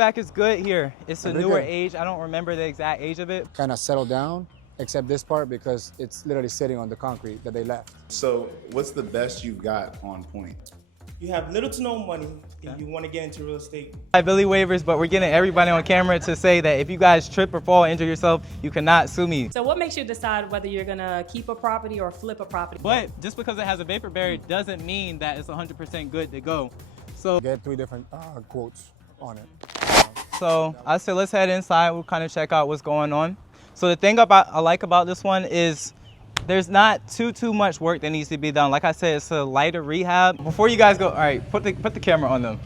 HVAC is good here. It's a newer good. age. I don't remember the exact age of it. Kind of settled down, except this part because it's literally sitting on the concrete that they left. So what's the best you've got on point? You have little to no money if you want to get into real estate. Liability waivers, but we're getting everybody on camera to say that if you guys trip or fall, injure yourself, you cannot sue me. So what makes you decide whether you're gonna keep a property or flip a property? But just because it has a vapor barrier doesn't mean that it's 100% good to go. So Get 3 different quotes on it. So I said, let's head inside. We'll kind of check out what's going on. So the thing I like about this one is there's not too much work that needs to be done. Like I said, it's a lighter rehab. Before you guys go, all right, put the camera on them.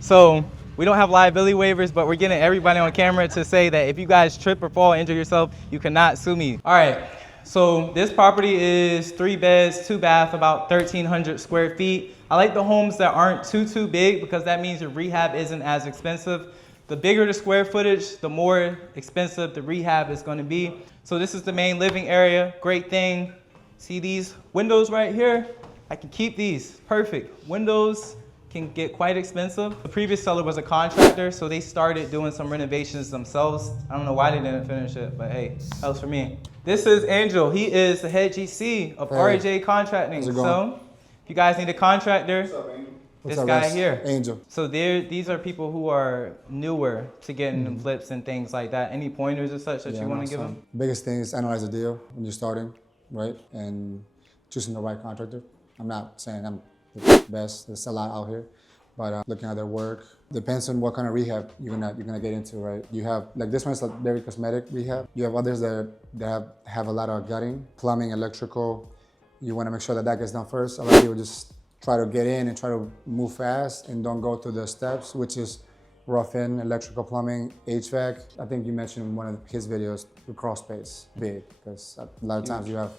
So we don't have liability waivers, but we're getting everybody on camera to say that if you guys trip or fall, injure yourself, you cannot sue me. All right. So this property is 3 beds, 2 baths, about 1,300 square feet. I like the homes that aren't too big because that means your rehab isn't as expensive. The bigger the square footage, the more expensive the rehab is going to be. So this is the main living area. Great thing. See these windows right here? I can keep these. Perfect. Windows can get quite expensive. The previous seller was a contractor, so they started doing some renovations themselves. I don't know why they didn't finish it, but hey, that was for me. This is Angel. He is the head GC of RJ Contracting. So if you guys need a contractor, this guy here. Angel. So these are people who are newer to getting flips and things like that. Any pointers or such that you want to give them? Biggest thing is analyze the deal when you're starting, right? And choosing the right contractor. I'm not saying I'm the best. There's a lot out here, but looking at their work depends on what kind of rehab you're gonna get into, right? You have like this one's like very cosmetic rehab. You have others that have a lot of gutting, plumbing, electrical. You want to make sure that gets done first. A lot of people just try to get in and try to move fast and don't go through the steps, which is rough in, electrical, plumbing, HVAC. I think you mentioned in one of his videos, the crawl space, big, because a lot of times you have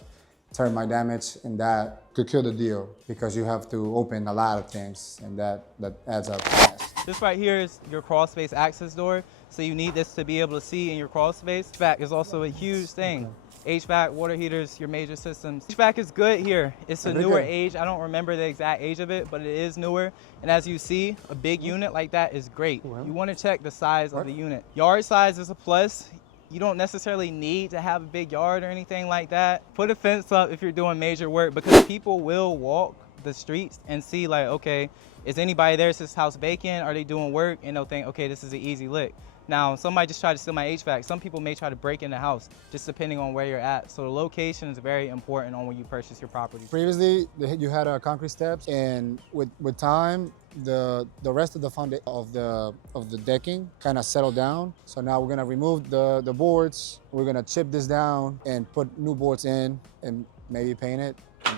termite damage and that could kill the deal because you have to open a lot of things and that adds up fast. This right here is your crawl space access door. So you need this to be able to see in your crawl space. HVAC is also a huge thing. HVAC, water heaters, your major systems. HVAC is good here. It's a newer age. I don't remember the exact age of it, but it is newer. And as you see, a big unit like that is great. You want to check the size of the unit. Yard size is a plus. You don't necessarily need to have a big yard or anything like that. Put a fence up if you're doing major work because people will walk the streets and see like, okay, is anybody there? Is this house vacant? Are they doing work? And they'll think, okay, this is an easy lick. Now, somebody just tried to steal my HVAC. Some people may try to break in the house, just depending on where you're at. So the location is very important on when you purchase your property. Previously, you had concrete steps, and with time, the rest of the foundation of the decking kind of settled down. So now we're gonna remove the boards. We're gonna chip this down and put new boards in, and maybe paint it.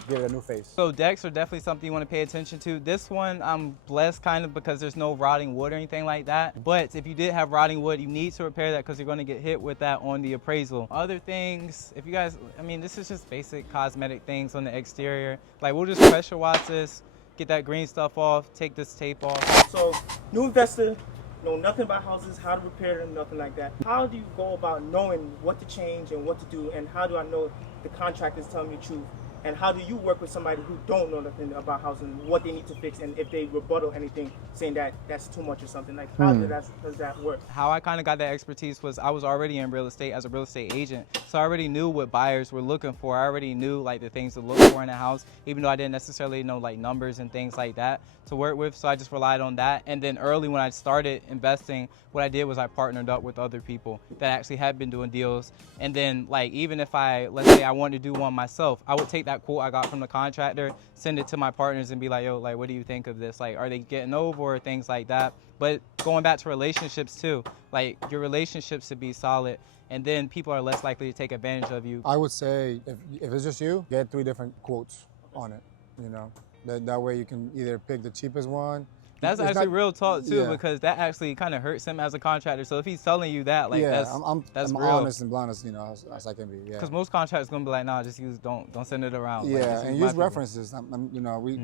Give it a new face. So decks are definitely something you want to pay attention to. This one, I'm blessed kind of because there's no rotting wood or anything like that. But if you did have rotting wood, you need to repair that because you're going to get hit with that on the appraisal. Other things, if you guys, I mean, this is just basic cosmetic things on the exterior. Like we'll just pressure wash this, get that green stuff off, take this tape off. So, new investor, know nothing about houses, how to repair them, nothing like that. How do you go about knowing what to change and what to do, and how do I know the contractor is telling me the truth? And how do you work with somebody who don't know nothing about housing, what they need to fix, and if they rebuttal anything saying that that's too much or something? Like, how does that work? How I kind of got that expertise was I was already in real estate as a real estate agent. So I already knew what buyers were looking for. I already knew like the things to look for in a house, even though I didn't necessarily know like numbers and things like that to work with. So I just relied on that. And then early when I started investing, what I did was I partnered up with other people that actually had been doing deals. And then like, even if let's say I wanted to do one myself, I would take that quote I got from the contractor, send it to my partners and be like, yo, like, what do you think of this? Like, are they getting over or things like that? But going back to relationships too, like your relationships should be solid. And then people are less likely to take advantage of you. I would say if it's just you, get 3 different quotes on it, you know. That way you can either pick the cheapest one. That's actually real talk too, because that actually kind of hurts him as a contractor. So if he's telling you that, like that's I'm real. honest and blunt as you know as I can be. Yeah. Because most contractors gonna be like, nah, just use don't send it around. Yeah, like, and use references. You know, we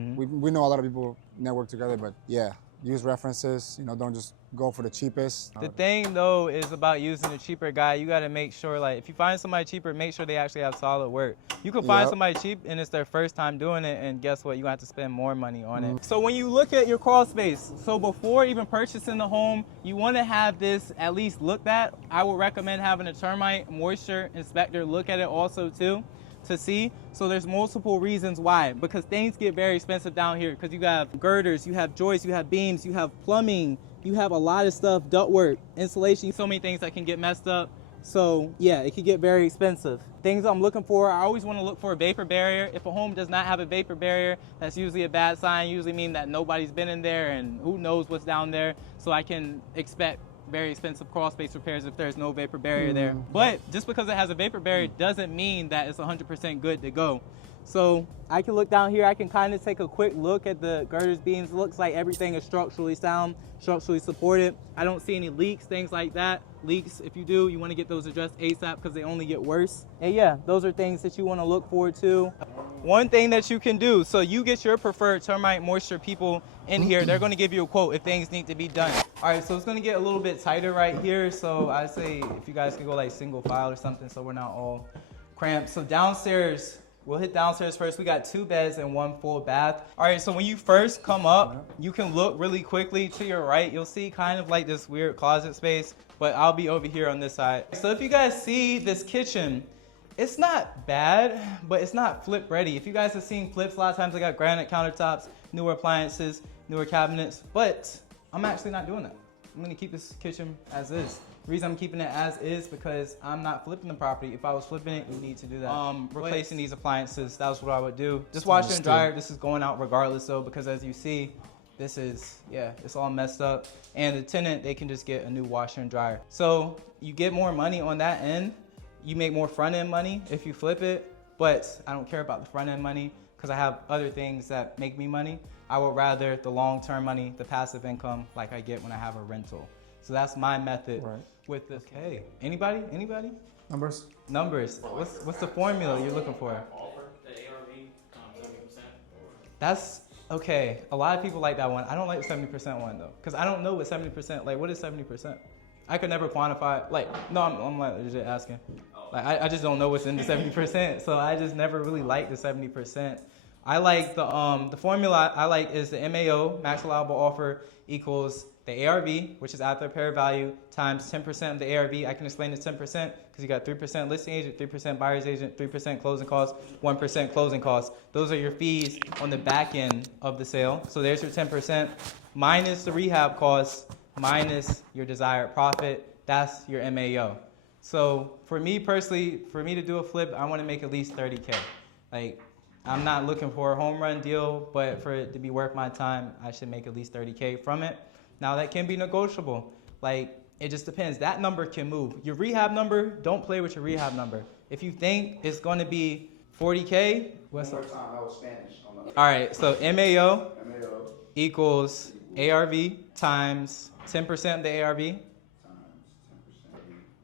know a lot of people network together, but yeah, use references. You know, don't just go for the cheapest. The thing though is about using a cheaper guy. You got to make sure, like, if you find somebody cheaper, make sure they actually have solid work. You can find somebody cheap and it's their first time doing it, and guess what? You have to spend more money on it. So when you look at your crawl space, so before even purchasing the home, you want to have this at least looked at. I would recommend having a termite moisture inspector look at it also too, to see. So there's multiple reasons why, because things get very expensive down here, because you have girders, you have joists, you have beams, you have plumbing, you have a lot of stuff, ductwork, insulation, so many things that can get messed up. So yeah, it can get very expensive. Things I'm looking for, I always want to look for a vapor barrier. If a home does not have a vapor barrier, that's usually a bad sign, usually mean that nobody's been in there and who knows what's down there. So I can expect very expensive crawl space repairs if there's no vapor barrier there. But just because it has a vapor barrier doesn't mean that it's 100% good to go. So I can look down here, I can kind of take a quick look at the girders, beams. It looks like everything is structurally sound, structurally supported. I don't see any leaks, things like that. Leaks, if you do, you want to get those addressed ASAP because they only get worse. And yeah, those are things that you want to look forward to. One thing that you can do, so you get your preferred termite moisture people in here, they're going to give you a quote if things need to be done. All right, so it's going to get a little bit tighter right here. So I say if you guys can go like single file or something so we're not all cramped. So downstairs, we'll hit downstairs first. We got 2 beds and 1 full bath. All right, so when you first come up, you can look really quickly to your right. You'll see kind of like this weird closet space, but I'll be over here on this side. So if you guys see this kitchen, it's not bad, but it's not flip ready. If you guys have seen flips, a lot of times they got granite countertops, newer appliances, newer cabinets, but I'm actually not doing that. I'm gonna keep this kitchen as is. The reason I'm keeping it as is because I'm not flipping the property. If I was flipping it, you need to do that. Replacing these appliances, that was what I would do. Just washer and dryer, this is going out regardless though, because as you see, this is, yeah, it's all messed up. And the tenant, they can just get a new washer and dryer. So you get more money on that end. You make more front end money if you flip it, but I don't care about the front end money because I have other things that make me money. I would rather the long-term money, the passive income like I get when I have a rental. So that's my method with this. Okay, anybody? Numbers? Numbers, what's the formula you're looking for? Offer, the ARV, 70%. That's, okay, a lot of people like that one. I don't like the 70% one though, because I don't know what 70%, like what is 70%? I could never quantify, like, no, I'm like legit asking. Like, I just don't know what's in the 70%, so I just never really liked the 70%. I like the formula I like is the MAO, max allowable offer, equals the ARV, which is after repair value, times 10% of the ARV. I can explain this 10% because you got 3% listing agent, 3% buyer's agent, 3% closing costs, 1% closing costs. Those are your fees on the back end of the sale. So there's your 10% minus the rehab costs, minus your desired profit. That's your MAO. So for me personally, for me to do a flip, I want to make at least 30K. Like, I'm not looking for a home run deal, but for it to be worth my time, I should make at least 30K from it. Now that can be negotiable. Like, it just depends. That number can move. Your rehab number, don't play with your rehab number. If you think it's going to be 40K, what's up? Time, that was Spanish. All right, so MAO equals ARV times 10% of the ARV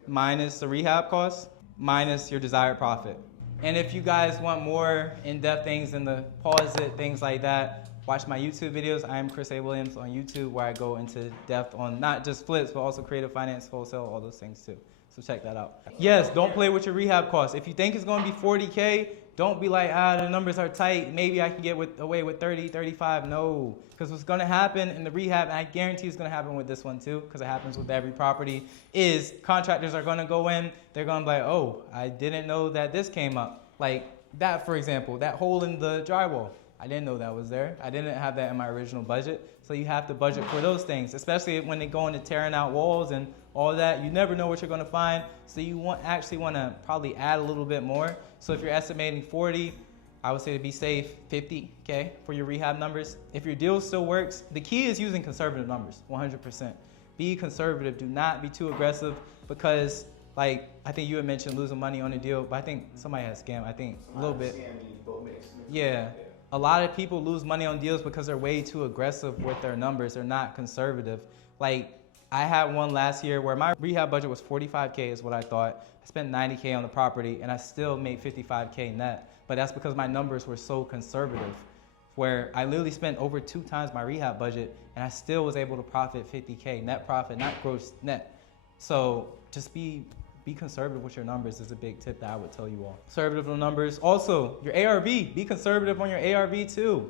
minus the rehab cost minus your desired profit. And if you guys want more in-depth things in the pause it, things like that, watch my YouTube videos. I am Chris A. Williams on YouTube, where I go into depth on not just flips, but also creative finance, wholesale, all those things too. So check that out. Yes, don't play with your rehab costs. If you think it's going to be 40K, don't be like, the numbers are tight. Maybe I can get away with 30, 35. No, because what's going to happen in the rehab, and I guarantee it's going to happen with this one too, because it happens with every property, is contractors are going to go in. They're going to be like, oh, I didn't know that this came up. Like that, for example, that hole in the drywall. I didn't know that was there. I didn't have that in my original budget. So you have to budget for those things, especially when they go into tearing out walls and all that. You never know what you're going to find. So you actually want to probably add a little bit more. So if you're estimating 40, I would say to be safe, 50K for your rehab numbers. If your deal still works, the key is using conservative numbers, 100%. Be conservative. Do not be too aggressive, because like I think you had mentioned losing money on a deal, but I think somebody had scammed. I think a little bit. Yeah. A lot of people lose money on deals because they're way too aggressive with their numbers. They're not conservative. Like, I had one last year where my rehab budget was 45K is what I thought. I spent 90K on the property and I still made 55K net. But that's because my numbers were so conservative. where I literally spent over 2 times my rehab budget and I still was able to profit 50K net profit, not gross net. So just be conservative with your numbers is a big tip that I would tell you all. Conservative on numbers. Also, your ARV, be conservative on your ARV too.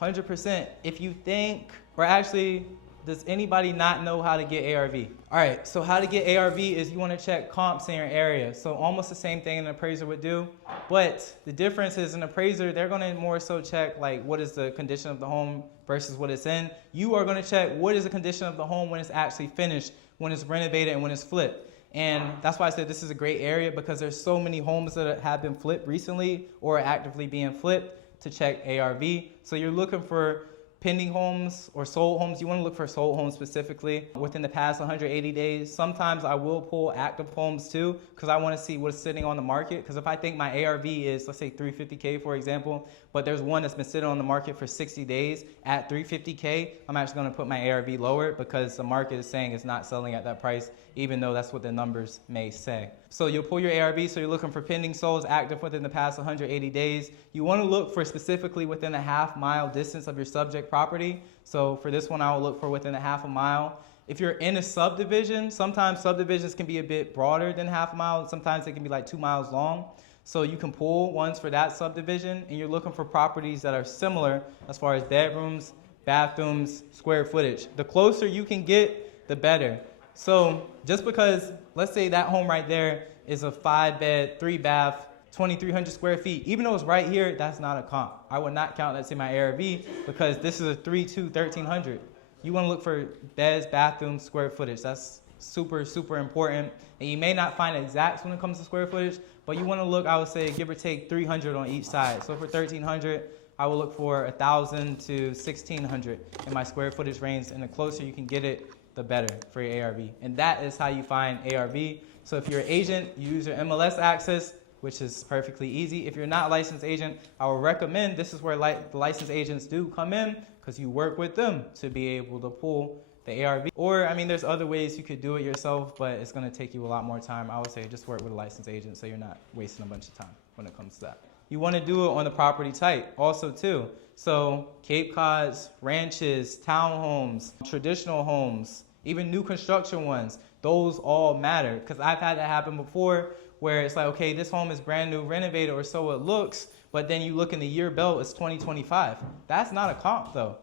100%. If you think, or actually, does anybody not know how to get ARV? All right, so how to get ARV is you want to check comps in your area. So almost the same thing an appraiser would do, but the difference is an appraiser, they're going to more so check like what is the condition of the home versus what it's in. You are going to check what is the condition of the home when it's actually finished, when it's renovated, and when it's flipped. And that's why I said this is a great area, because there's so many homes that have been flipped recently or are actively being flipped to check ARV. So you're looking for pending homes or sold homes. You want to look for sold homes specifically within the past 180 days. Sometimes I will pull active homes too, because I want to see what's sitting on the market. Because if I think my ARV is, let's say 350K for example, but there's one that's been sitting on the market for 60 days at 350K, I'm actually going to put my ARV lower because the market is saying it's not selling at that price, even though that's what the numbers may say. So you'll pull your ARV, so you're looking for pending solds active within the past 180 days. You want to look for specifically within a half-mile distance of your subject property. So for this one, I will look for within a half a mile. If you're in a subdivision, sometimes subdivisions can be a bit broader than half a mile. Sometimes they can be like 2 miles long. So you can pull ones for that subdivision, and you're looking for properties that are similar as far as bedrooms, bathrooms, square footage. The closer you can get, the better. So just because, let's say that home right there is a 5-bed, 3-bath, 2,300 square feet, even though it's right here, that's not a comp. I would not count that in my ARV because this is a 3-2, 1,300. You want to look for beds, bathrooms, square footage. That's super, super important. And you may not find exacts when it comes to square footage, but you want to look, I would say, give or take 300 on each side. So for 1,300, I will look for 1,000 to 1,600 in my square footage range, and the closer you can get it, the better for your ARV. And that is how you find ARV. So if you're an agent, you use your MLS access, which is perfectly easy. If you're not a licensed agent, I would recommend this is where the licensed agents do come in, because you work with them to be able to pull the ARV. Or, I mean, there's other ways you could do it yourself, but it's gonna take you a lot more time. I would say just work with a licensed agent so you're not wasting a bunch of time when it comes to that. You wanna do it on the property type also too. So Cape Cods, ranches, townhomes, traditional homes, even new construction ones, those all matter. Because I've had that happen before where it's like, okay, this home is brand new, renovated, or so it looks, but then you look in the year belt, it's 2025. That's not a comp though,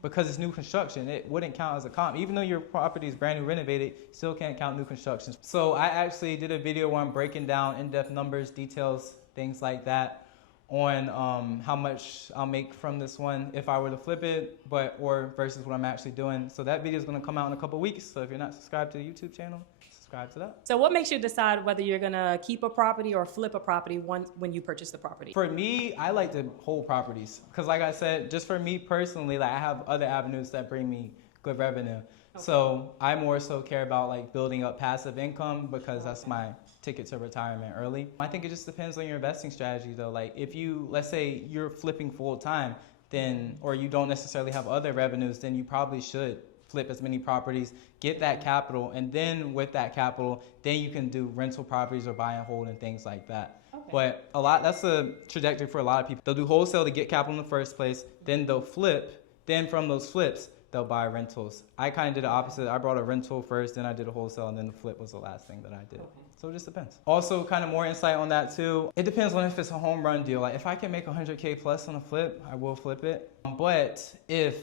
because it's new construction. It wouldn't count as a comp. Even though your property is brand new, renovated, still can't count new construction. So I actually did a video where I'm breaking down in-depth numbers, details, things like that, on how much I'll make from this one if I were to flip it, or versus what I'm actually doing. So that video is going to come out in a couple weeks. So if you're not subscribed to the YouTube channel, subscribe to that. So what makes you decide whether you're gonna keep a property or flip a property when you purchase the property? For me, I like to hold properties because, like I said, just for me personally, like I have other avenues that bring me good revenue. Okay. So I more so care about like building up passive income because that's my ticket to retirement early. I think it just depends on your investing strategy though. Like if you, let's say you're flipping full time, then, or you don't necessarily have other revenues, then you probably should flip as many properties, get that capital, and then with that capital, then you can do rental properties or buy and hold and things like that. Okay. But that's a trajectory for a lot of people. They'll do wholesale to get capital in the first place, then they'll flip, then from those flips, they'll buy rentals. I kind of did the opposite. I brought a rental first, then I did a wholesale, and then the flip was the last thing that I did. Okay. So it just depends. Also, kind of more insight on that too. It depends on if it's a home run deal. Like if I can make 100K plus on a flip, I will flip it. But if,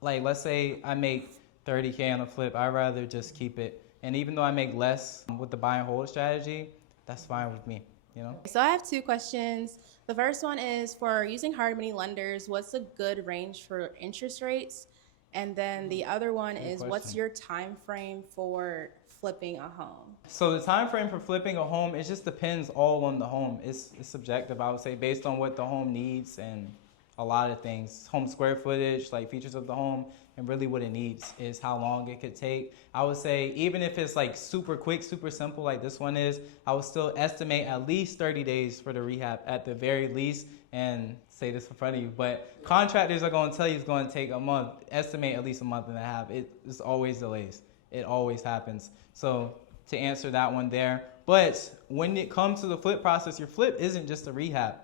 like, let's say I make 30K on a flip, I'd rather just keep it. And even though I make less with the buy and hold strategy, that's fine with me, you know? So I have 2 questions. The first one is, for using hard money lenders, what's a good range for interest rates? And then the other one is, what's your time frame for flipping a home? So the time frame for flipping a home, it just depends all on the home. It's subjective, I would say, based on what the home needs and a lot of things. Home square footage, like features of the home, and really what it needs is how long it could take. I would say even if it's like super quick, super simple like this one is, I would still estimate at least 30 days for the rehab at the very least. And say this in front of you, but contractors are going to tell you it's going to take a month. Estimate at least a month and a half. It's always delays. It always happens. So to answer that one there. But when it comes to the flip process, your flip isn't just a rehab.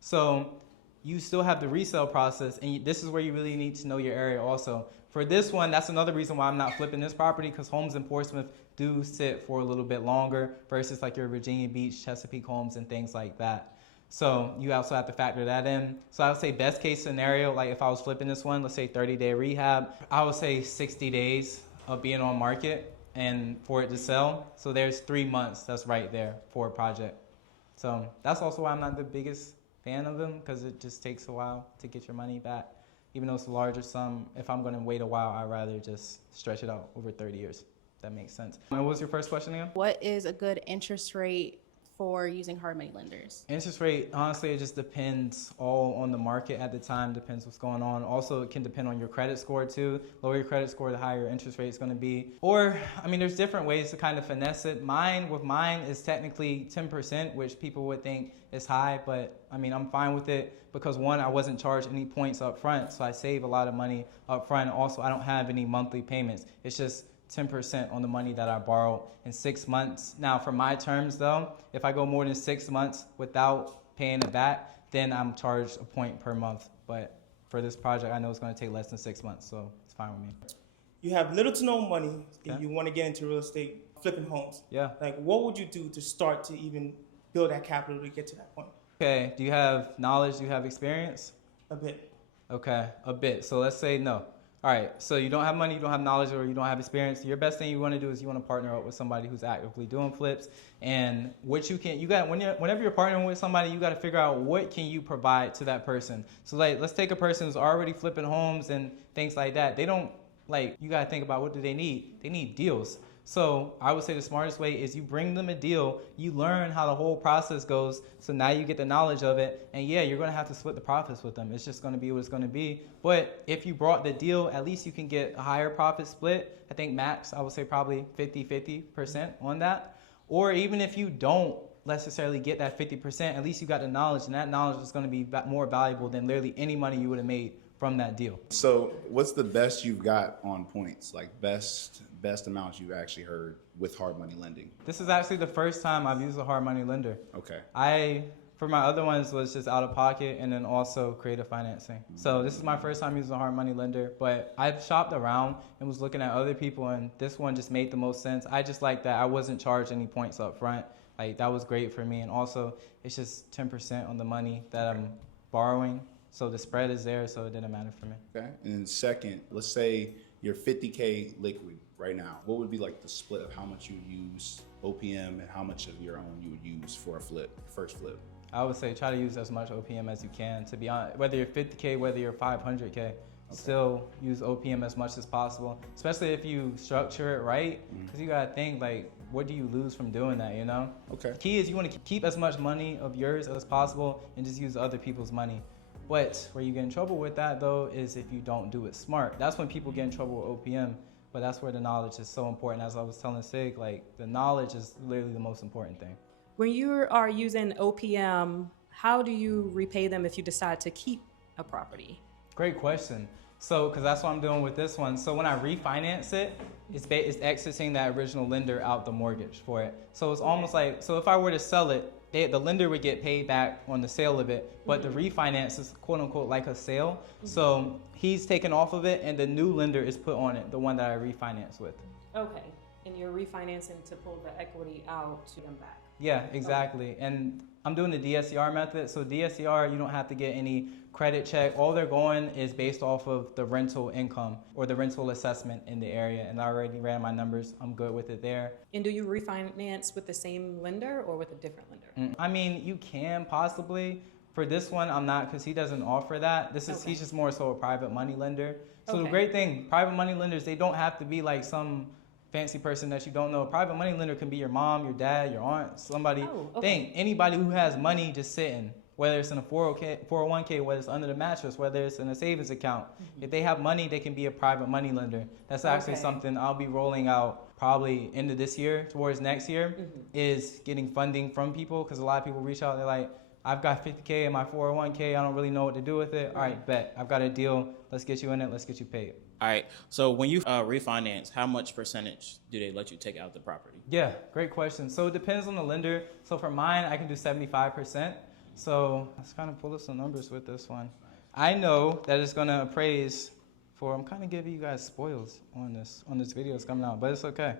So you still have the resale process, and this is where you really need to know your area also. For this one, that's another reason why I'm not flipping this property, because homes in Portsmouth do sit for a little bit longer versus like your Virginia Beach, Chesapeake homes and things like that. So you also have to factor that in. So I would say best case scenario, like if I was flipping this one, let's say 30-day rehab, I would say 60 days of being on market and for it to sell. So there's 3 months that's right there for a project. So that's also why I'm not the biggest fan of them, because it just takes a while to get your money back. Even though it's a larger sum, if I'm going to wait a while, I'd rather just stretch it out over 30 years. That makes sense. And what was your first question again? What is a good interest rate for using hard money lenders? Interest rate, honestly, it just depends all on the market at the time, depends what's going on. Also, it can depend on your credit score too. Lower your credit score, the higher your interest rate is going to be. Or, I mean, there's different ways to kind of finesse it. Mine is technically 10%, which people would think is high, but I mean, I'm fine with it because one, I wasn't charged any points up front, so I save a lot of money up front. Also, I don't have any monthly payments. It's just 10% on the money that I borrowed in 6 months. Now, for my terms though, if I go more than 6 months without paying it back, then I'm charged a point per month. But for this project, I know it's going to take less than 6 months, so it's fine with me. You have little to no money and you want to get into real estate, flipping homes. Yeah. Like, what would you do to start to even build that capital to get to that point? Okay, do you have knowledge? Do you have experience? A bit. Okay, a bit. So let's say no. All right, so you don't have money, you don't have knowledge, or you don't have experience. Your best thing you want to do is you want to partner up with somebody who's actively doing flips. And what whenever you're partnering with somebody, you got to figure out what can you provide to that person. So like, let's take a person who's already flipping homes and things like that. They don't, like, you got to think about what do they need? They need deals. So I would say the smartest way is you bring them a deal, you learn how the whole process goes, so now you get the knowledge of it, and yeah, you're going to have to split the profits with them. It's just going to be what it's going to be. But if you brought the deal, at least you can get a higher profit split. I think max, I would say probably 50% on that. Or even if you don't necessarily get that 50%, at least you got the knowledge, and that knowledge is going to be more valuable than literally any money you would have made from that deal. So what's the best you've got on points? Like best amounts you've actually heard with hard money lending? This is actually the first time I've used a hard money lender. Okay. For my other ones was just out of pocket and then also creative financing. So this is my first time using a hard money lender, but I've shopped around and was looking at other people, and this one just made the most sense. I just like that I wasn't charged any points up front. Like, that was great for me. And also it's just 10% on the money that I'm borrowing. So the spread is there, so it didn't matter for me. Okay. And then second, let's say you're $50K liquid right now. What would be like the split of how much you use OPM and how much of your own you would use for a first flip? I would say try to use as much OPM as you can, to be honest. Whether you're 50K, whether you're 500K, still use OPM as much as possible, especially if you structure it right, because you gotta think, like, what do you lose from doing that, you know? Okay. Key is you wanna keep as much money of yours as possible and just use other people's money. But where you get in trouble with that though is if you don't do it smart. That's when people get in trouble with OPM, but that's where the knowledge is so important. As I was telling Sig, like, the knowledge is literally the most important thing. When you are using OPM, how do you repay them if you decide to keep a property? Great question. So, because that's what I'm doing with this one. So when I refinance it, it's exiting that original lender out the mortgage for it. So it's almost like, so if I were to sell it, the lender would get paid back on the sale of it, but the refinance is quote unquote like a sale. So he's taken off of it and the new lender is put on it, the one that I refinance with. Okay, and you're refinancing to pull the equity out to them back. Yeah, exactly. Okay. And I'm doing the DSCR method. So DSCR, you don't have to get any credit check. All they're going is based off of the rental income or the rental assessment in the area. And I already ran my numbers. I'm good with it there. And do you refinance with the same lender or with a different lender? I mean, you can possibly. For this one, I'm not, because he doesn't offer that. He's just more so a private money lender. So the great thing, private money lenders, they don't have to be like some fancy person that you don't know. A private money lender can be your mom, your dad, your aunt, somebody. Anybody who has money just sitting, whether it's in a 401k, whether it's under the mattress, whether it's in a savings account. If they have money, they can be a private money lender. That's actually something I'll be rolling out probably end of this year, towards next year, is getting funding from people, because a lot of people reach out, they're like, I've got 50K in my 401k, I don't really know what to do with it. All right, bet, I've got a deal, let's get you in it, let's get you paid. All right, so when you refinance, how much percentage do they let you take out the property? Yeah, great question. So it depends on the lender. So for mine, I can do 75%. So let's kind of pull up some numbers with this one. I know that it's gonna appraise for, I'm kind of giving you guys spoils on this video that's coming out, but it's okay.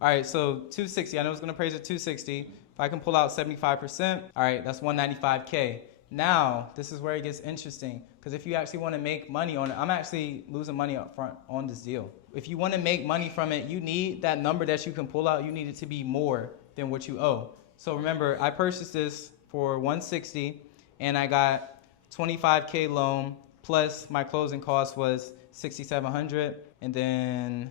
All right, so 260, I know it's gonna appraise at 260. If I can pull out 75%, all right, that's 195K. Now, this is where it gets interesting, because if you actually want to make money on it, I'm actually losing money up front on this deal. If you want to make money from it, you need that number that you can pull out, you need it to be more than what you owe. So remember, I purchased this for 160, and I got 25K loan, plus my closing cost was 6,700, and then,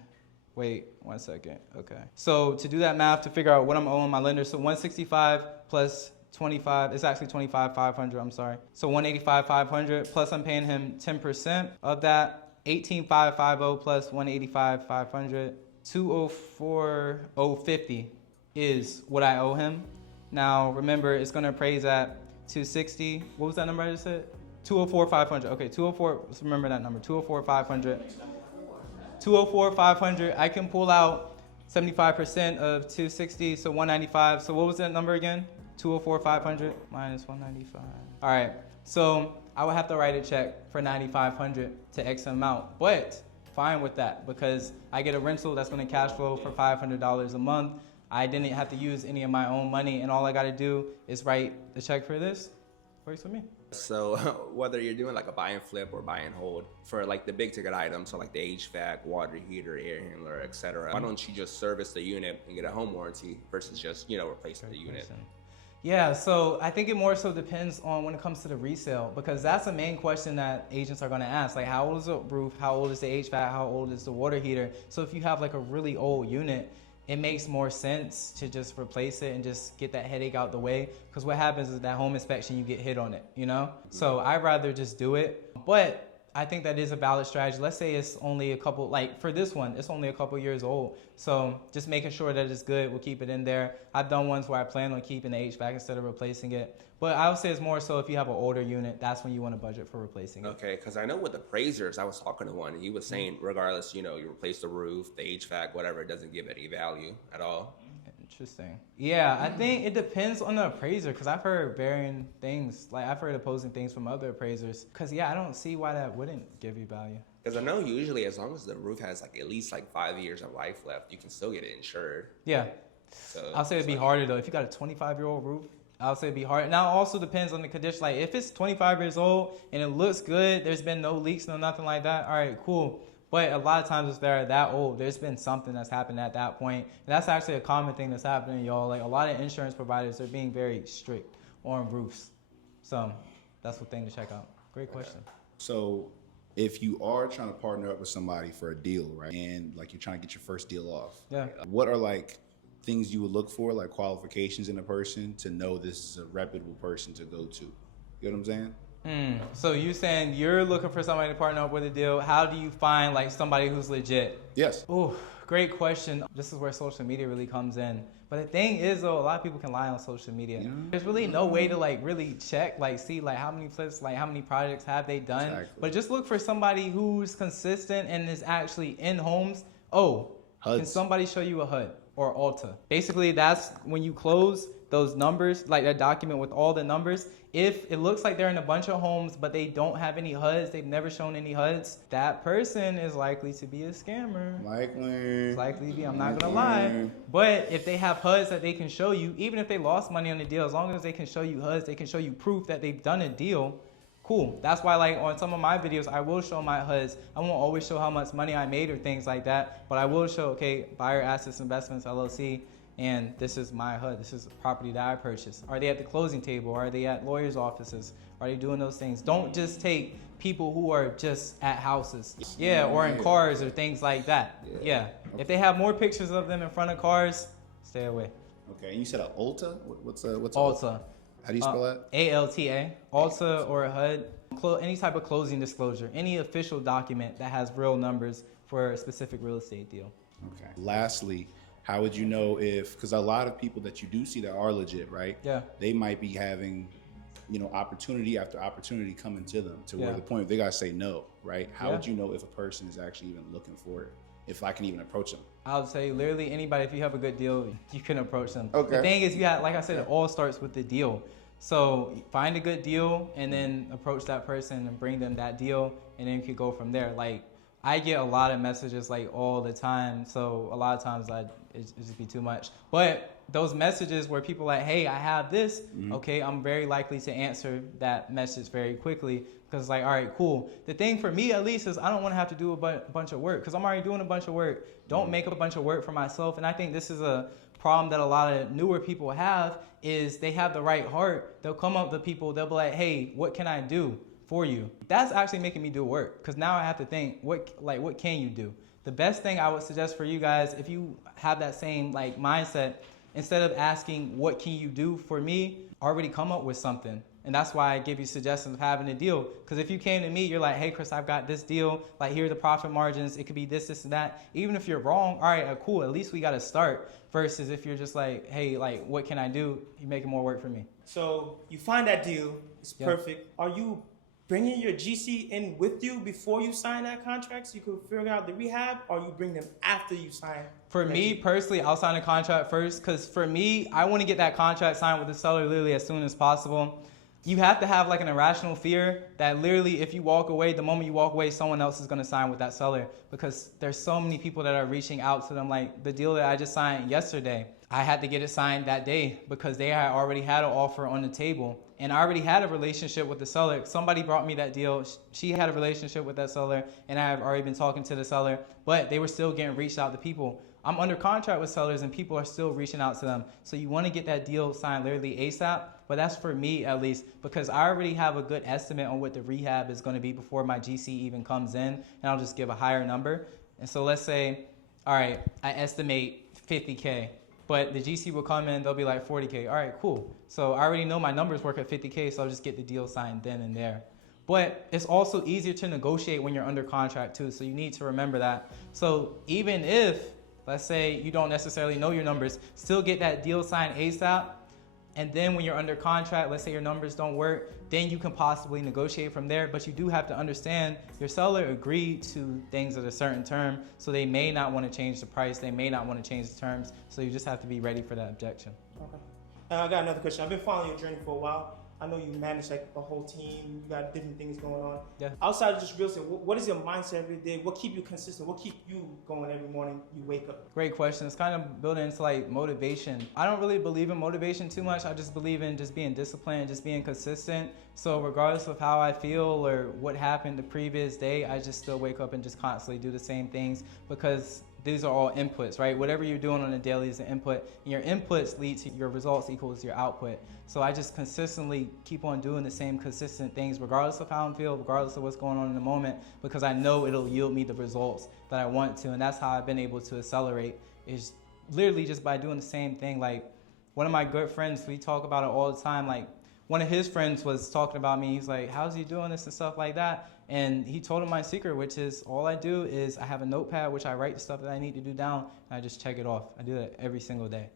wait, 1 second, okay. So to do that math, to figure out what I'm owing my lender, so 165 plus 25, it's actually 25,500, I'm sorry. So 185,500 plus I'm paying him 10% of that, 18,550 plus 185,500, 204,050 is what I owe him. Now remember, it's gonna appraise at 260. What was that number I just said? 204,500. Okay, 204. Let's remember that number. 204,500. 204,500. I can pull out 75% of 260, so 195. So what was that number again? 204,500 minus 195. All right. So I would have to write a check for 9,500 to X amount, but fine with that because I get a rental that's going to cash flow for $500 a month. I didn't have to use any of my own money, and all I got to do is write the check for this. Works for me. So whether you're doing like a buy and flip or buy and hold for like the big ticket items, so like the HVAC, water heater, air handler, etc., why don't you just service the unit and get a home warranty versus just, you know, replacing the unit? Yeah, so I think it more so depends on when it comes to the resale, because that's the main question that agents are going to ask. Like, how old is the roof? How old is the HVAC? How old is the water heater? So if you have like a really old unit, it makes more sense to just replace it and just get that headache out the way. Because what happens is that home inspection, you get hit on it, you know? So I'd rather just do it. But I think that is a valid strategy. Let's say it's only a couple, like for this one, it's only a couple years old. So just making sure that it's good, we'll keep it in there. I've done ones where I plan on keeping the HVAC instead of replacing it. But I would say it's more so if you have an older unit, that's when you want to budget for replacing it. Okay, because I know with appraisers, I was talking to one, and he was saying regardless, you know, you replace the roof, the HVAC, whatever, it doesn't give any value at all. Interesting. Yeah, I think it depends on the appraiser because I've heard varying things. Like I've heard opposing things from other appraisers. Because yeah, I don't see why that wouldn't give you value. Because I know usually as long as the roof has like at least like 5 years of life left, you can still get it insured. Yeah. So I'll say it'd be harder though. If you got a 25-year-old roof, I'll say it'd be hard. Now it also depends on the condition. Like if it's 25 years old and it looks good, there's been no leaks, no nothing like that. All right, cool. But a lot of times if they're that old, there's been something that's happened at that point. And that's actually a common thing that's happening, y'all. Like a lot of insurance providers are being very strict on roofs. So that's the thing to check out. Great question. So if you are trying to partner up with somebody for a deal, right? And like you're trying to get your first deal off. Yeah. What are like things you would look for, like qualifications in a person to know this is a reputable person to go to? You know what I'm saying? So you saying you're looking for somebody to partner up with a deal. How do you find like somebody who's legit? Yes. Oh, great question. This is where social media really comes in. But the thing is though, a lot of people can lie on social media. Yeah. There's really no way to like really check, like see like how many flips, like how many projects have they done. Exactly. But just look for somebody who's consistent and is actually in homes. Oh, HUDs. Can somebody show you a HUD or Alta? Basically that's when you close those numbers, like that document with all the numbers. If it looks like they're in a bunch of homes, but they don't have any HUDs, they've never shown any HUDs, that person is likely to be a scammer. It's likely to be, I'm not gonna lie. But if they have HUDs that they can show you, even if they lost money on the deal, as long as they can show you HUDs, they can show you proof that they've done a deal, cool. That's why like on some of my videos, I will show my HUDs. I won't always show how much money I made or things like that, but I will show, okay, Buyer Assets Investments, LLC, and this is my HUD. This is a property that I purchased. Are they at the closing table? Are they at lawyers' offices? Are they doing those things? Don't just take people who are just at houses. Yeah, or in cars or things like that. Yeah. If they have more pictures of them in front of cars, stay away. Okay, and you said an Alta? What's Alta? How do you spell that? ALTA. Alta or a HUD. Any type of closing disclosure. Any official document that has real numbers for a specific real estate deal. Okay. Lastly, how would you know if, because a lot of people that you do see that are legit, right? Yeah. They might be having, you know, opportunity after opportunity coming to them to where the point they got to say no, right? How would you know if a person is actually even looking for it? If I can even approach them? I'll say literally anybody, if you have a good deal, you can approach them. Okay. The thing is, you have, like I said, it all starts with the deal. So find a good deal and then approach that person and bring them that deal, and then you could go from there. Like, I get a lot of messages like all the time, so a lot of times it just be too much. But those messages where people are like, hey, I have this, okay, I'm very likely to answer that message very quickly, because it's like, all right, cool. The thing for me at least is I don't want to have to do a bunch of work, because I'm already doing a bunch of work. Don't make a bunch of work for myself. And I think this is a problem that a lot of newer people have, is they have the right heart. They'll come up to people, they'll be like, hey, what can I do for you? That's actually making me do work, because now I have to think, what can you do? The best thing I would suggest for you guys, if you have that same like mindset, instead of asking what can you do for me, already come up with something. And that's why I give you suggestions of having a deal. Because if you came to me, you're like, hey Chris, I've got this deal, like here are the profit margins, it could be this, and that. Even if you're wrong, all right, cool, at least we got to start. Versus if you're just like, hey, like what can I do? You're making more work for me. So you find that deal, it's perfect. Are you bringing your GC in with you before you sign that contract so you can figure out the rehab, or you bring them after you sign? For me personally, I'll sign a contract first, because for me, I want to get that contract signed with the seller literally as soon as possible. You have to have like an irrational fear that literally if you walk away, the moment you walk away, someone else is going to sign with that seller, because there's so many people that are reaching out to them. Like the deal that I just signed yesterday, I had to get it signed that day because they had already had an offer on the table. And I already had a relationship with the seller. Somebody brought me that deal. She had a relationship with that seller, and I have already been talking to the seller, but they were still getting reached out to people. I'm under contract with sellers, and people are still reaching out to them. So you want to get that deal signed literally ASAP, but that's for me at least, because I already have a good estimate on what the rehab is going to be before my GC even comes in, and I'll just give a higher number. And so let's say, all right, I estimate 50K. But the GC will come in, they'll be like 40K. All right, cool. So I already know my numbers work at 50K, so I'll just get the deal signed then and there. But it's also easier to negotiate when you're under contract too, so you need to remember that. So even if, let's say you don't necessarily know your numbers, still get that deal signed ASAP. And then when you're under contract, let's say your numbers don't work, then you can possibly negotiate from there. But you do have to understand your seller agreed to things at a certain term, so they may not want to change the price, they may not want to change the terms, so you just have to be ready for that objection. Okay. I got another question. I've been following your journey for a while. I know you manage like a whole team, you got different things going on. Yeah. Outside of just real estate, what is your mindset every day? What keep you consistent? What keep you going every morning you wake up? Great question. It's kind of building into like motivation. I don't really believe in motivation too much. I just believe in just being disciplined, just being consistent. So regardless of how I feel or what happened the previous day, I just still wake up and just constantly do the same things, because these are all inputs, right? Whatever you're doing on a daily is an input, and your inputs lead to your results equals your output. So I just consistently keep on doing the same consistent things, regardless of how I'm feeling, regardless of what's going on in the moment, because I know it'll yield me the results that I want to. And that's how I've been able to accelerate, is literally just by doing the same thing. Like one of my good friends, we talk about it all the time. Like one of his friends was talking about me. He's like, how's he doing this and stuff like that? And he told him my secret, which is all I do is I have a notepad, which I write the stuff that I need to do down, and I just check it off. I do that every single day.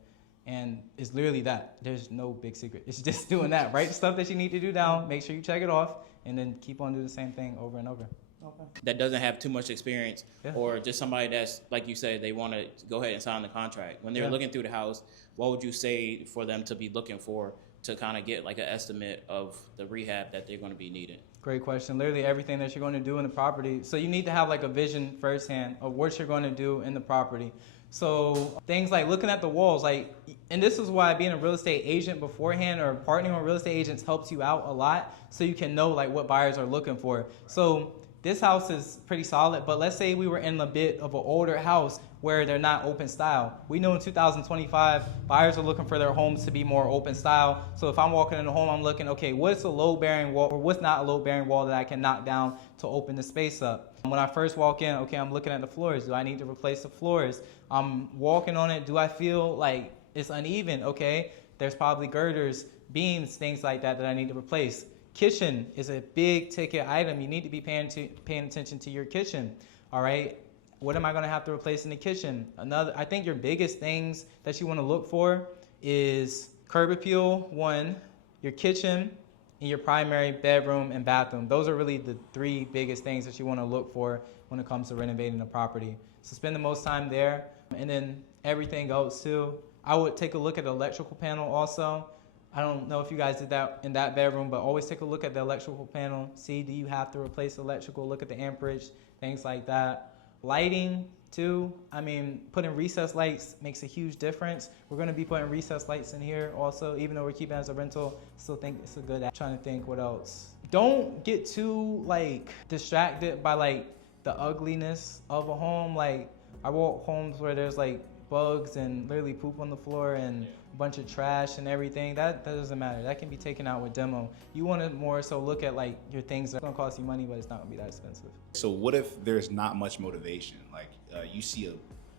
And it's literally that. There's no big secret. It's just doing that. Write the stuff that you need to do down, make sure you check it off, and then keep on doing the same thing over and over. Okay. That doesn't have too much experience, or just somebody that's, like you said, they want to go ahead and sign the contract. When they're looking through the house, what would you say for them to be looking for to kind of get like an estimate of the rehab that they're going to be needing? Great question. Literally everything that you're going to do in the property. So you need to have like a vision firsthand of what you're going to do in the property. So things like looking at the walls, like, and this is why being a real estate agent beforehand or partnering with real estate agents helps you out a lot, so you can know like what buyers are looking for. So this house is pretty solid, but let's say we were in a bit of an older house where they're not open style. We know in 2025, buyers are looking for their homes to be more open style. So if I'm walking in a home, I'm looking, okay, what's a load bearing wall, or what's not a load bearing wall that I can knock down to open the space up? When I first walk in, okay, I'm looking at the floors. Do I need to replace the floors? I'm walking on it. Do I feel like it's uneven? Okay, there's probably girders, beams, things like that I need to replace. Kitchen is a big ticket item. You need to be paying attention to your kitchen. All right. What am I going to have to replace in the kitchen? I think your biggest things that you want to look for is curb appeal, one, your kitchen, and your primary bedroom and bathroom. Those are really the three biggest things that you want to look for when it comes to renovating a property. So spend the most time there, and then everything else too. I would take a look at the electrical panel also. I don't know if you guys did that in that bedroom, but always take a look at the electrical panel. See, do you have to replace electrical? Look at the amperage, things like that. Lighting too. I mean, putting recessed lights makes a huge difference. We're going to be putting recessed lights in here also, even though we're keeping it as a rental. Still think it's a good. I'm trying to think what else. Don't get too like distracted by like the ugliness of a home. Like I walk homes where there's like bugs and literally poop on the floor and a bunch of trash and everything. That doesn't matter. That can be taken out with demo. You want to more so look at like your things that are going to cost you money, but it's not going to be that expensive. So what if there's not much motivation? Like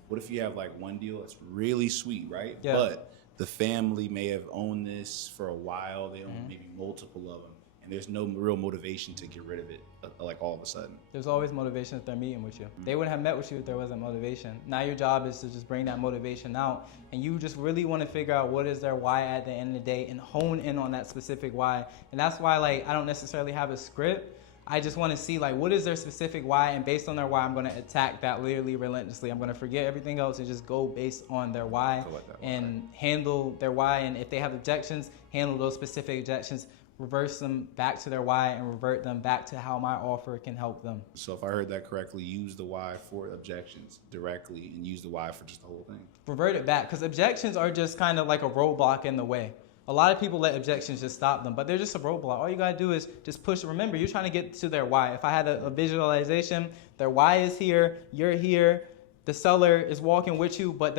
what if you have like one deal that's really sweet, right? Yeah. But the family may have owned this for a while. They own maybe multiple of them. And there's no real motivation to get rid of it, like all of a sudden. There's always motivation if they're meeting with you. They wouldn't have met with you if there wasn't motivation. Now your job is to just bring that motivation out, and you just really want to figure out what is their why at the end of the day and hone in on that specific why. And that's why like I don't necessarily have a script. I just want to see like what is their specific why, and based on their why, I'm going to attack that literally relentlessly. I'm going to forget everything else and just go based on their why and handle their why. And if they have objections, handle those specific objections. Reverse them back to their why and revert them back to how my offer can help them. So if I heard that correctly, use the why for objections directly and use the why for just the whole thing. Revert it back, because objections are just kind of like a roadblock in the way. A lot of people let objections just stop them, but they're just a roadblock. All you gotta do is just push. Remember, you're trying to get to their why. If I had a visualization, their why is here, you're here, the seller is walking with you, but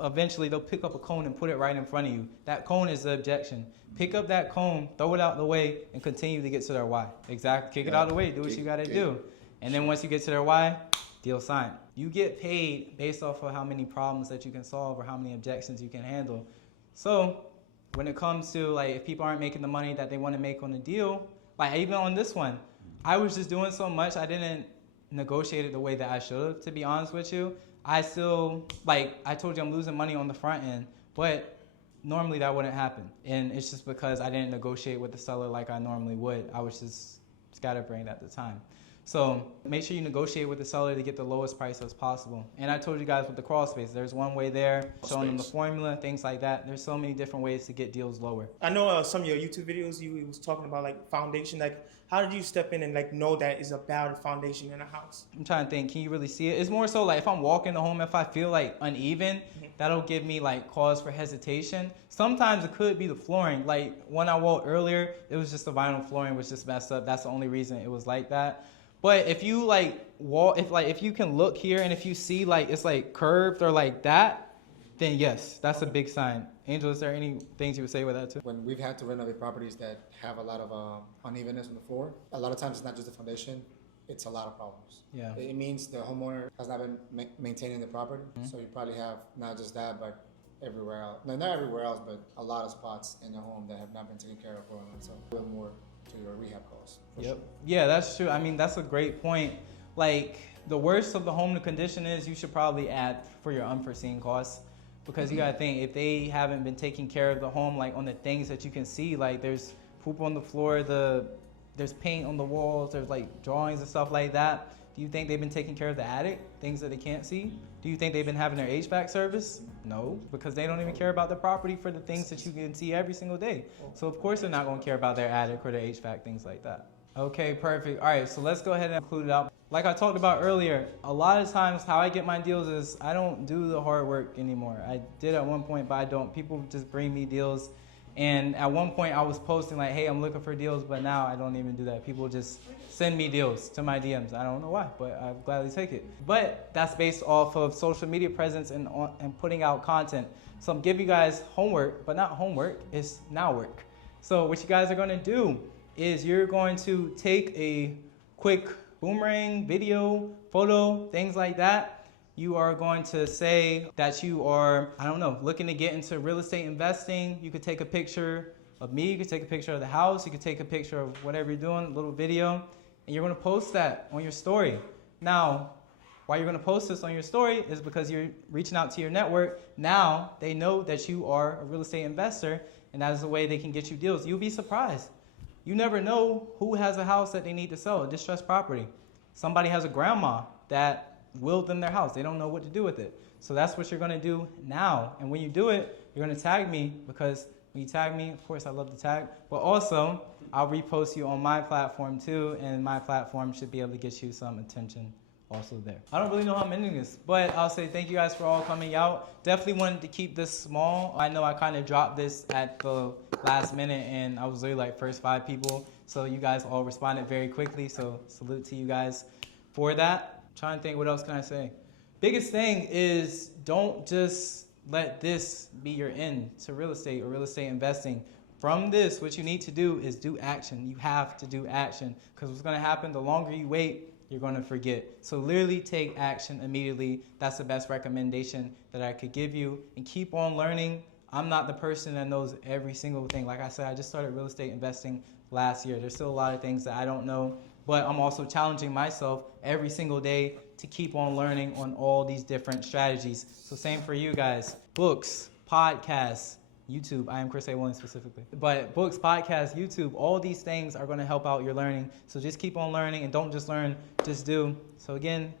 eventually they'll pick up a cone and put it right in front of you. That cone is the objection. Pick up that cone, throw it out the way, and continue to get to their why. Exactly. Kick it out of the way. Do what you got to do. And then once you get to their why, deal signed. You get paid based off of how many problems that you can solve or how many objections you can handle. So when it comes to like if people aren't making the money that they want to make on the deal, like even on this one, I was just doing so much. I didn't negotiate it the way that I should have, to be honest with you. I still, like I told you, I'm losing money on the front end, but normally that wouldn't happen. And it's just because I didn't negotiate with the seller like I normally would. I was just scatterbrained at the time. So make sure you negotiate with the seller to get the lowest price as possible. And I told you guys with the crawl space, there's one way there, showing them the formula, things like that. There's so many different ways to get deals lower. I know some of your YouTube videos, you was talking about like foundation. Like, how did you step in and like know that is a bad foundation in a house? I'm trying to think, can you really see it? It's more so like if I'm walking the home, if I feel like uneven, that'll give me like cause for hesitation. Sometimes it could be the flooring. Like when I walked earlier, it was just the vinyl flooring was just messed up. That's the only reason it was like that. But if you like walk, if you can look here and if you see like it's like curved or like that, then yes, that's a big sign. Angel, is there any things you would say with that too? When we've had to renovate properties that have a lot of unevenness on the floor, a lot of times it's not just the foundation, it's a lot of problems. Yeah. It means the homeowner has not been maintaining the property. So you probably have not just that, but everywhere else. No, not everywhere else, but a lot of spots in the home that have not been taken care of for a long time. So a little more to your rehab costs. Yep. Sure. Yeah, that's true. I mean, that's a great point. Like the worst of the home to condition is you should probably add for your unforeseen costs. Because you gotta think, if they haven't been taking care of the home, like on the things that you can see, like there's poop on the floor, there's paint on the walls, there's like drawings and stuff like that. Do you think they've been taking care of the attic, things that they can't see? Do you think they've been having their HVAC service? No, because they don't even care about the property for the things that you can see every single day. So of course they're not gonna care about their attic or their HVAC, things like that. Okay, perfect. All right, so let's go ahead and include it out. Like I talked about earlier, a lot of times how I get my deals is I don't do the hard work anymore. I did at one point, but I don't. People just bring me deals. And at one point I was posting like, hey, I'm looking for deals, but now I don't even do that. People just send me deals to my DMs. I don't know why, but I gladly take it. But that's based off of social media presence and putting out content. So I'm giving you guys homework, but not homework, it's now work. So what you guys are gonna do is you're going to take a quick boomerang, video, photo, things like that. You are going to say that you are, I don't know, looking to get into real estate investing. You could take a picture of me, you could take a picture of the house, you could take a picture of whatever you're doing, a little video, and you're gonna post that on your story. Now, why you're gonna post this on your story is because you're reaching out to your network. Now they know that you are a real estate investor, and that is the way they can get you deals. You'll be surprised. You never know who has a house that they need to sell, a distressed property. Somebody has a grandma that willed them their house. They don't know what to do with it. So that's what you're gonna do now. And when you do it, you're gonna tag me because When you tag me, of course, I love the tag, but also I'll repost you on my platform too, and my platform should be able to get you some attention also there. I don't really know how I'm ending this, but I'll say thank you guys for all coming out. Definitely wanted to keep this small. I know I kind of dropped this at the last minute, and I was really like first 5 people, so you guys all responded very quickly, so salute to you guys for that. I'm trying to think, what else can I say? Biggest thing is don't just let this be your end to real estate or real estate investing. From this, what you need to do is do action. You have to do action, because what's gonna happen, the longer you wait, you're gonna forget. So literally take action immediately. That's the best recommendation that I could give you, and keep on learning. I'm not the person that knows every single thing. Like I said, I just started real estate investing last year. There's still a lot of things that I don't know, but I'm also challenging myself every single day to keep on learning on all these different strategies. So same for you guys. Books, podcasts, YouTube. I am Chris A. Williams specifically. But books, podcasts, YouTube, all these things are going to help out your learning. So just keep on learning, and don't just learn, just do. So again,